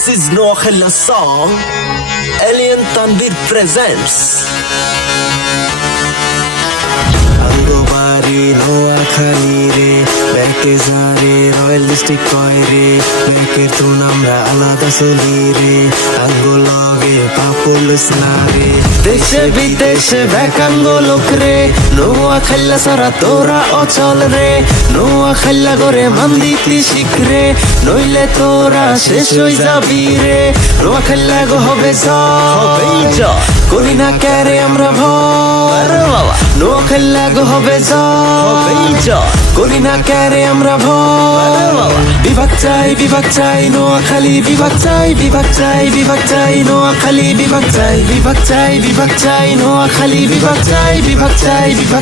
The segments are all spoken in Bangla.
This is Noakhella song. Alien Tanvir presents. Angobari Noakhali re, Beke Zare Royal District Koi re, Beke tu namra alada soli re, Angologe Papulis nare. Deshe bideshe bekango lokre, Noakhella sara tora ochol re, Noakhella gore manditi shikre, Noile tora shesh hoi jabi re, Noakhella go hobe jay, kori na kere amra bhor, Noakhella go hobe jay, kori na kere amra bhor. Bibak chai Noakhali, bibak chai Noakhali, bibak chai Noakhali, bibak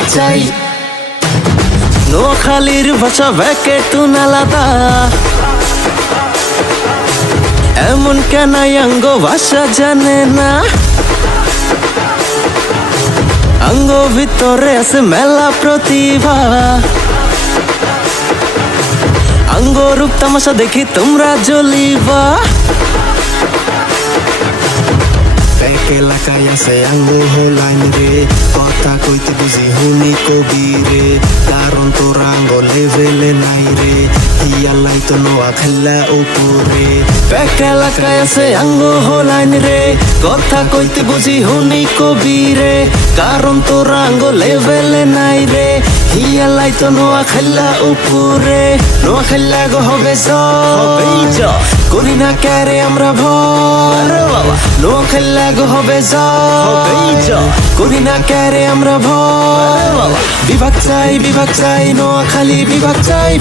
chai Noakhalir ভাষা ব্যাকে টুন আলাদা এমন কেন অঙ্গ ভাষা জানে না অঙ্গ ভিতরে আছে মেলা প্রতিভা অঙ্গ রূপ তামাশা দেখি তোমরা জ্বলিবা এক এলাকায় আছে আঙ্গ হোলাইন রে কথা কইতে বুঝি হুনি কবি রে কারণ তোর আঙ্গ লেভেলে নাই রে হিয়ালাই তো নোয়াখাল্লা উপরে এক এলাকায় আছে আঙ্গ হোলাইন রে কথা কইতে বুঝি হুনি কবি রে কারণ তোর আঙ্গ লেভেলে নাই রে হিয়ালাই তো নোয়াখাল্লা উপরে নোয়াখাল্লা গো হবে জয় করি না ক্যারে আমরা ভর নোয়াখাল্লা গো হবে জয় করি না ক্যারে আমরা ভর বিভাগ চাই নোয়াখালী বিভাগ চাই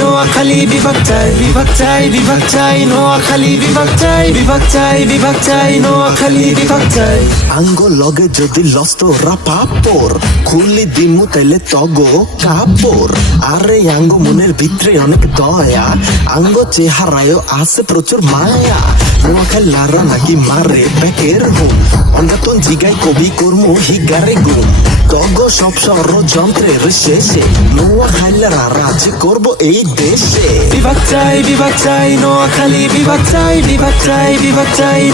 নোয়াখালী বিভাগ চাই নোয়াখালী বিভাগ চাই নোয়াখালী বিভাগ চাই আঙ্গ লগে যদি লস্ত রাপাপর খুললি দিমু তাইলে তগো কাপড় আরে আঙ্গ মনের ভিতরে অনেক দয়া আঙ্গ চেহারায় আছে প্রচুর মায়া নোয়াখাল্লারা নাকি মারে ব্যাকের হুম অন্যতন জিগাই কবি কর্ম হিগারে গুম তগ সব ষড়যন্ত্রের শেষে নোয়াখাল্লারা রাজ করবো এই দেশে বিভাগ চাই নোয়াখালী বিভাগ চাই